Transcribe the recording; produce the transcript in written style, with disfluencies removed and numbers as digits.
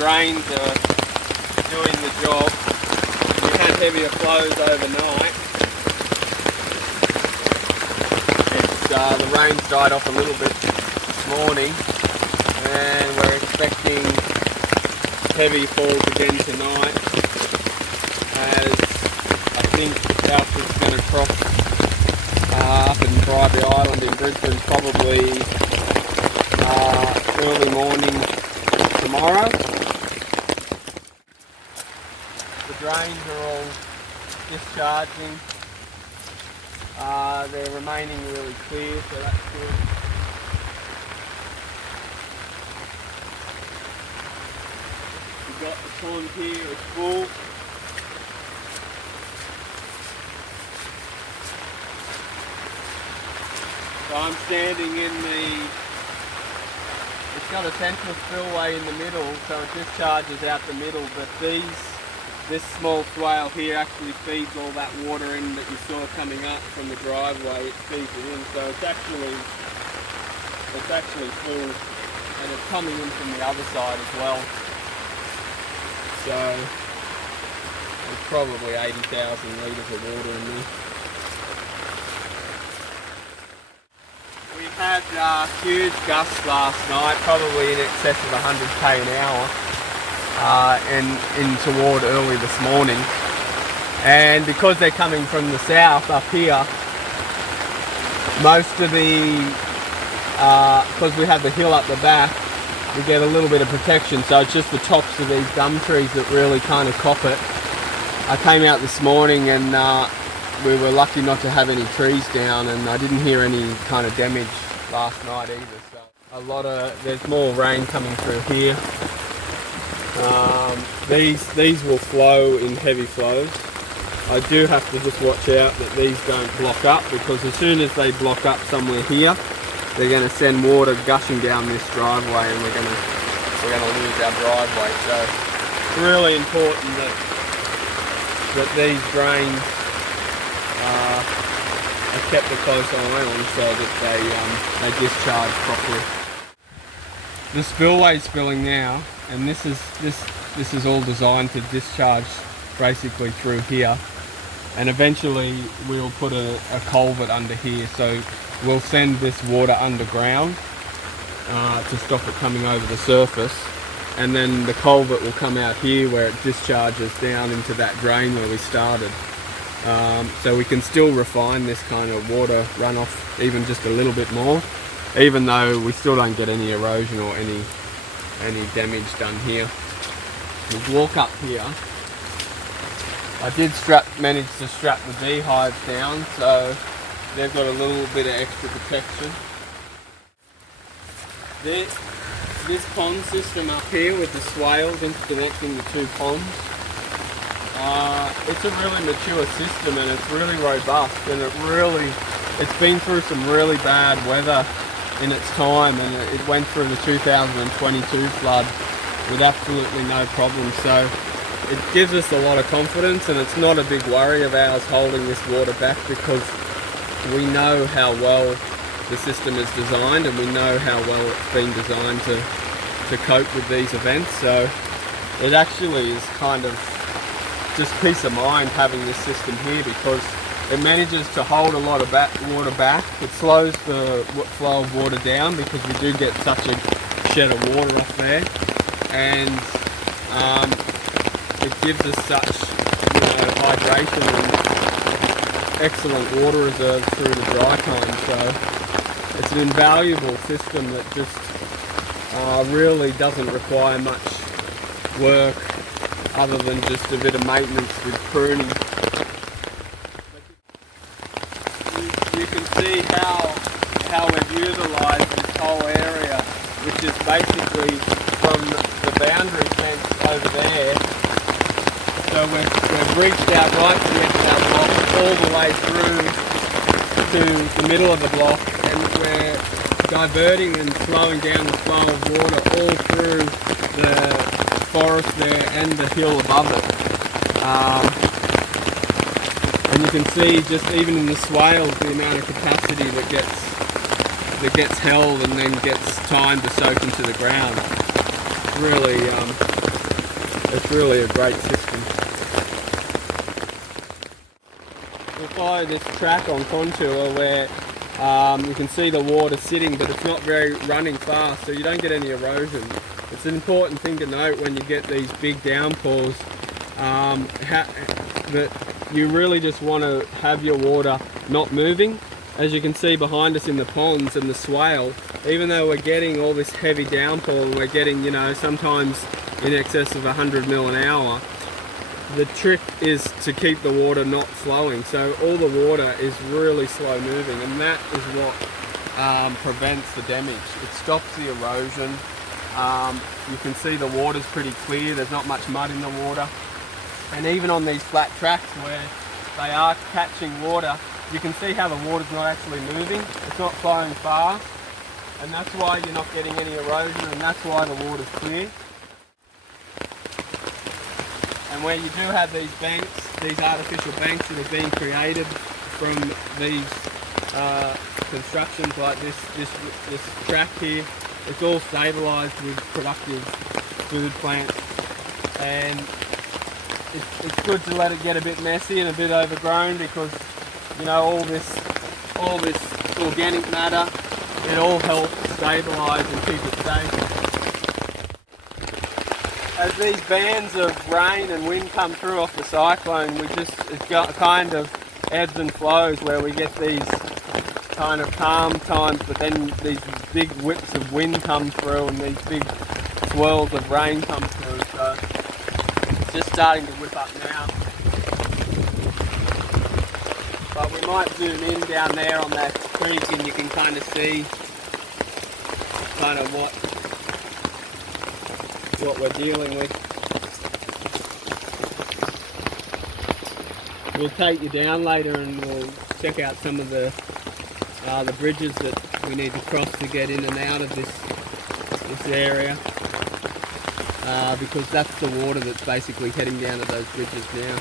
drains are doing the job. We had heavier flows overnight. The rain's died off a little bit this morning, and we're expecting heavy falls again tonight, as I think Alfred's going to cross up in Bribie Island in Brisbane probably early morning tomorrow. The drains are all discharging. They're remaining really clear, so that's good. We've got the pond here, it's full. So I'm standing in it's got a central spillway in the middle, so it discharges out the middle, but this small swale here actually feeds all that water in that you saw coming up from the driveway. It feeds it in, so it's actually full, and it's coming in from the other side as well. So there's probably 80,000 litres of water in there. We had huge gusts last night, probably in excess of 100k an hour. And toward early this morning, and because they're coming from the south up here, most of because we have the hill up the back, we get a little bit of protection, so it's just the tops of these gum trees that really kind of cop it. I came out this morning and we were lucky not to have any trees down, and I didn't hear any kind of damage last night either. So there's more rain coming through here. These will flow in heavy flows. I do have to just watch out that these don't block up, because as soon as they block up somewhere here, they're going to send water gushing down this driveway, and we're going to lose our driveway. So it's really important that these drains are kept a close eye on, so that they discharge properly. The spillway's spilling now, and this is all designed to discharge basically through here, and eventually we'll put a culvert under here, so we'll send this water underground to stop it coming over the surface, and then the culvert will come out here where it discharges down into that drain where we started. So we can still refine this kind of water runoff even just a little bit more, even though we still don't get any erosion or any damage done here. We'll walk up here. I did manage to strap the beehives down, so they've got a little bit of extra protection. This pond system up here with the swales interconnecting the two ponds, it's a really mature system, and it's really robust, and it's been through some really bad weather in its time, and it went through the 2022 flood with absolutely no problem. So it gives us a lot of confidence, and it's not a big worry of ours holding this water back, because we know how well the system is designed, and we know how well it's been designed to cope with these events. So it actually is kind of just peace of mind having this system here, because it manages to hold a lot of water back. It slows the flow of water down, because we do get such a shed of water off there, and it gives us such hydration and excellent water reserves through the dry time. So it's an invaluable system that just really doesn't require much work other than just a bit of maintenance with pruning. You can see how we've utilised this whole area, which is basically from the boundary fence over there. So we've reached out right to the edge of that block, all the way through to the middle of the block, and we're diverting and slowing down the flow of water all through the forest there and the hill above it. And you can see just even in the swales the amount of capacity that gets held and then gets time to soak into the ground. Really it's really a great system. We'll follow this track on contour where you can see the water sitting, but it's not very running fast, so you don't get any erosion. It's an important thing to note when you get these big downpours, that you really just want to have your water not moving. As you can see behind us in the ponds and the swale, even though we're getting all this heavy downpour, we're getting, you know, sometimes in excess of 100 mil an hour, the trick is to keep the water not flowing. So all the water is really slow moving, and that is what prevents the damage. It stops the erosion. You can see the water's pretty clear, there's not much mud in the water. And even on these flat tracks where they are catching water, you can see how the water's not actually moving. It's not flowing fast, and that's why you're not getting any erosion, and that's why the water's clear. And where you do have these banks, these artificial banks that have been created from these constructions like this track here, it's all stabilised with productive food plants, and it's good to let it get a bit messy and a bit overgrown, because, you know, all this organic matter, it all helps stabilise and keep it safe. As these bands of rain and wind come through off the cyclone, it's got kind of ebbs and flows where we get these kind of calm times, but then these big whips of wind come through and these big swirls of rain come through. So it's just starting to whip up now. But we might zoom in down there on that creek and you can kind of see kind of what we're dealing with. We'll take you down later and we'll check out some of the bridges that we need to cross to get in and out of this area, because that's the water that's basically heading down to those bridges now.